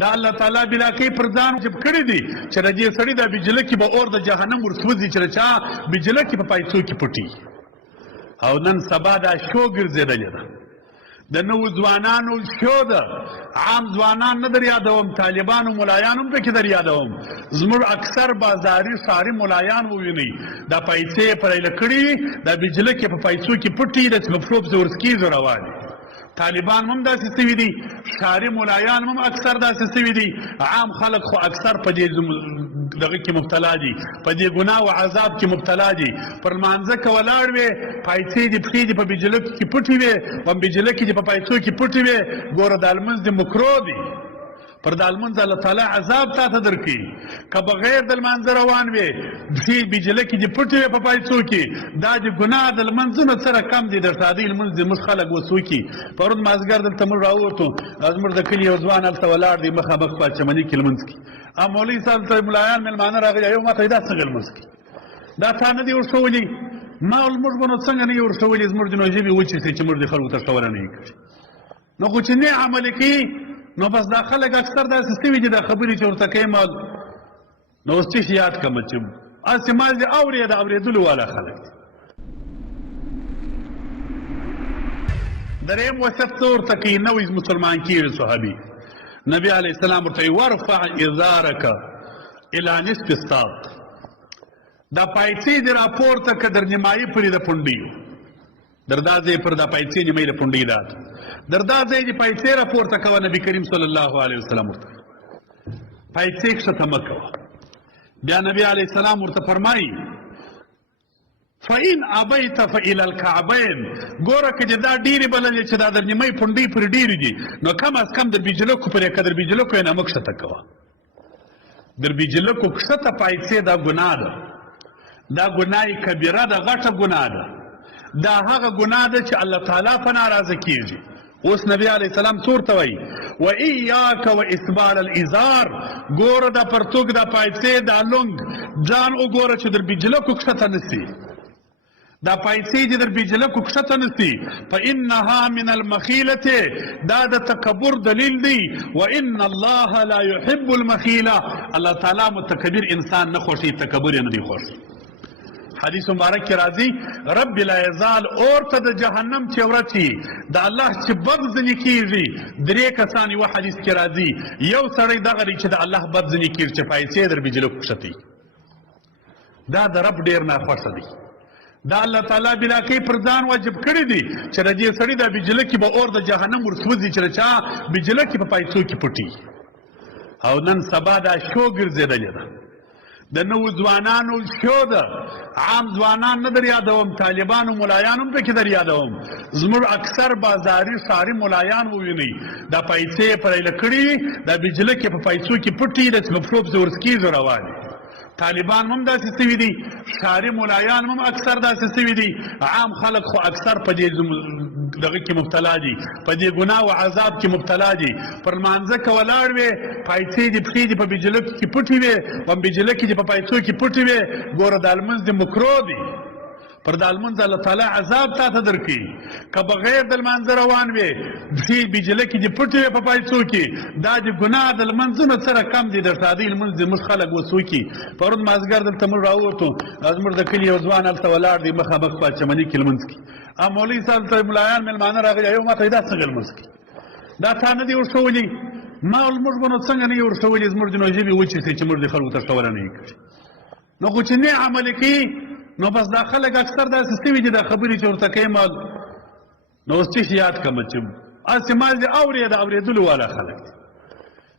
دا الله تعالی بلا کوي پر ځان واجب کړی دي چې د دې سړي د بجله کې به اور د جهنم ورسوځي چې چا بجله کې په پیسو کې پټي او نن سبا دا شو ګرځېدلې ده د نوو ځوانانو شو ده عام ځوانان نه در یادوم طالبانو ملایان هم پکې در یادوم زموږ اکثر بازاري ښاري ملایان ووینئ دا پیسې یې پرېله کړي دا بجله کې په پیسو کې پټي د پښو پسې ورسکېږي روان دي طالبان هم داسې سوي دي ښاري ملایان هم اکثر داسې سوي دي عام خلک خو اکثر په دې دغه کې مبتلا دي په دې ګناه او عذاب کې مبتلا دي پر لمانځه که ولاړ وې پیسې دې پښې دې په بجله کې پټې وې په بجله کې دې په پیسو کې پټې وې ګوره دا لمونځ دې مکرو دي پر دا لمونځ الله تعالی عذاب تا ته درکوي که بغیر د لمانځه روان وې پښې بجله کې دې پټې وې په پیسو کې دا دې ګناه د لمونځونو سره کم دي در ساده لمونځ دې موږ خلک وسوکي پرون مازدیګر دلته موږ راووتو زموږ د کلي یو ځوان هلته ولاړ دی مخامخ په چمني کې لمونځ کوي مولوي صاحب ته ملایان مېلمانه راغلي یو ماته دا څنګه لمونځ کوي دا تا نه دي ورښولي ما ویل موږ به نو څنګه نه یې ورښولي زموږ د نو ژبې وچې سي چې موږ د خلکو ته ښوونه نه یې کړي نو خو چې نه عملي کوي نو بس دا خلک اکثر داسې سوي دي دا خبرې چې ورته کوي ما نو اوس څه شي یاد کړمه چې هسې ما دې اورې د اورېدلو والا خلک دي درېیم وصیت څه ورته کوي نوی مسلمان کېږي صحابي نبی علیه السلام ورته وایي ورفع ازارک الی نصف الساق دا پایڅې دې راپورته که در نیمایي پورې د پونډیو در دا ځای پر دا پیسې نیمایي د پونډۍ دا در دا ځای دې پیسې راپورته کوه نبي کریم صلی الله علیه وسلم ورته پیسې ښکته مه کوه بیا نبی علیه السلام ورته فرمایي فإن أبيت فإلى الكعبين ګوره که دې دا ډېرې بللې چې دا در نیمۍ پونډۍ پورې ډېرې دي نو کم از کم در بیجلکو پورې که در بیجلکو یې نه مه ښکته کوه در بیجلکو ښکته پیسې دا ګناه ده دا ګناه کبیره ده غټه ګناه ده دا هغه ګناه ده چې الله تعالی په ناراضه کېږي اوس نبی علیه السلام څه ورته وایي و ایاک و اسبال الازار ګوره دا پرتوګ دا پیسې دا لونګ ځان وګوره چې در بیجلکو ښکته نه سي دا پیسې چې در بیجلکو ښکته نه سي فانها من المخیلة دا د تکبر دلیل دی وان الله لا يحب المخیلة الله تعالی متکبر انسان نه خوښوي تکبر یې نه دی خوښ حدیث مبارک کې راځي رب لا یزال اور ته د جهنم چې ورچي د الله چې بد ځنې کېږي درې کسان یوه حدیث کې راځي یو سړی دغه دی چې د الله بد ځنې کېږي چې پیسې در بیجلکو ښکتي دا د رب ډېر ناخوښه دی دا الله تعالی بلا کوي پر ځان واجب کړی دي چې د دې سړي د بجله کې به اور د جهنم ورسوځي چې چا بجله کې په پیسو کې پټي او نن سبا دا شو ګرځېدلې ده د نوو ځوانانو شو ده عام ځوانان نه در یادوم طالبانو ملایان هم پکې در یادوم زموږ اکثر بازاري ښاري ملایان ووینئ دا پیسې یې پرېله کړي دا بجله کې په پیسو کې پټي د پښو پسې ورسکېږي روان دي طالبان هم داسې سوي دي ښاري ملایان هم اکثر داسې سوي دي عام خلک خو اکثر په دې دغه کې مبتلا دي په دې ګناه او عذاب کې مبتلا دي پر لمانځه که ولاړ وې پیسې دې پښې دې په بجله کې پټې وې په بجله کې دې په پیسو کې پټې وې ګوره دا لمونځ دې مکرو دي پر دا لمونځ الله تعالی عذاب تا ته درکوي که بغیر د لمانځه روان وې پښې بجله کې دې پټې وې په پیسو کې دا دې ګناه د لمونځونو سره کم دي در ساده لمونځ دې موږ خلک وسوکي پرون مازدیګر دلته موږ راووتو زموږ د کلي یو ځوان هلته ولاړ دی مخامخ په چمني کې لمونځ کوي مولوي صاحب ته ملایان مېلمانه راغلي یو ماته دا څنګه لمونځ کوي دا تا نه دي ورښولي ما ویل موږ به نو څنګه نه یې ورښولي زموږ د نو ژبې وچې سي چې موږ د خلکو ته ښوونه نه یې کړي نو خو چې نه عملي کوي نو بس دا خلک اکثر داسې سوي دي دا خبرې چې ورته کوي ما نو اوس څه شي یاد کړمه چې هسې ما دې اورې د اورېدلو والا خلک دي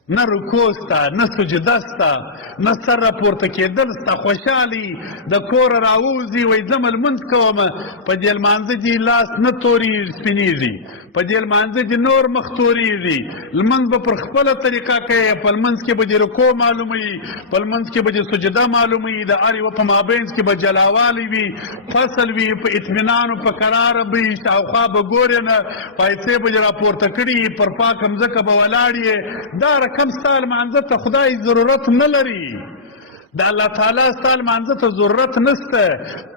نه رکوع سته نه سجده سته نه سر راپورته کېدل سته خوشحالي د کوره راووځي وایي ځمه لمونځ کومه په دې لمانځه دې لاس نه تورېږي سپینېږي په دې لمانځه دې نور مخ تورېږي لمونځ به پر خپله طریقه کوې په لمونځ کې به دې رکوع معلوموي په لمونځ کې به دې سجده معلوموي د هر یوه په مابینځ کې به جلاوالی وي فصل وي په اطمینان په قراره به وي شاوخوا به ګورې نه پیسې به دې راپورته کړي پر پاکه مځکه به ولاړ یې دا کم ستا لمانځه ته خدای ضرورت نه لري د الله تعالی ستا لمانځه ته ضرورت نشته،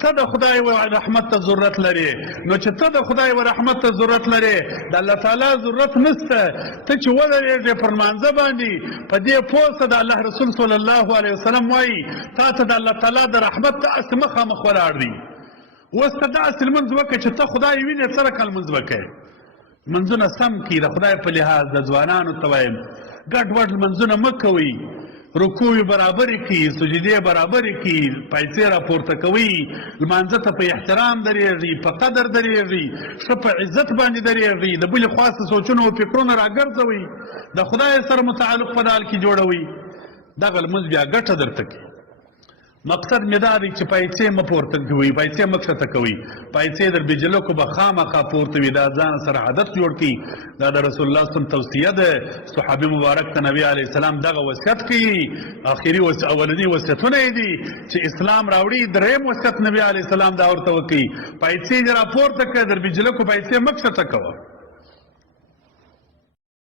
ته د خدای و رحمت ته ضرورت لرې. نو چې ته د خدای و رحمت ته ضرورت لرې، د الله تعالی ضرورت نشته. ته چې ودرېږې پر لمانځه باندې، په دې پوه شه د الله رسول صلی الله علیه وسلم وایي تا ته د الله تعالی د رحمت داسې مخامخ ولاړ دی. اوس ته داسې لمونځ وکړه چې ته خدای وینې، څه رقم لمونځ وکړې. لمونځونه سم کړي، د خدای په لحاظ د ځوانانو ته وایم ګډ وډ لمونځونه مه کوئ. رکوع برابرې کړي، سجدې برابرې کړي، پیسې راپورته کوي، لمانځه ته په احترام درېږي، په قدر درېږي، ښه په عزت باندې درېږي، د بلې خوا څه سوچونه او فکرونه راګرځوئ، د خدای سره متعلق په دال کې جوړوئ. دغه لمونځ بیا ګټه درته کوي. مقصد مې دا دی چې پیسې مه پورته کوئ، پیسې مه کښته کوئ، پیسې در بجلکو به خامخا پورته وي. دا ځان سره عادت جوړ کړي. دا د رسول الله صلی الله علیه وسلم توصیه ده. صحابي مبارک ته نبی علیه السلام دغه وصیت کوي. اخري اولني وصیتونه یې دي چې اسلام راوړي. دریم وصیت نبی علیه السلام دا ورته وکړي پیسې دې راپورته کړه، در بجلکو پیسې مه کښته کوه.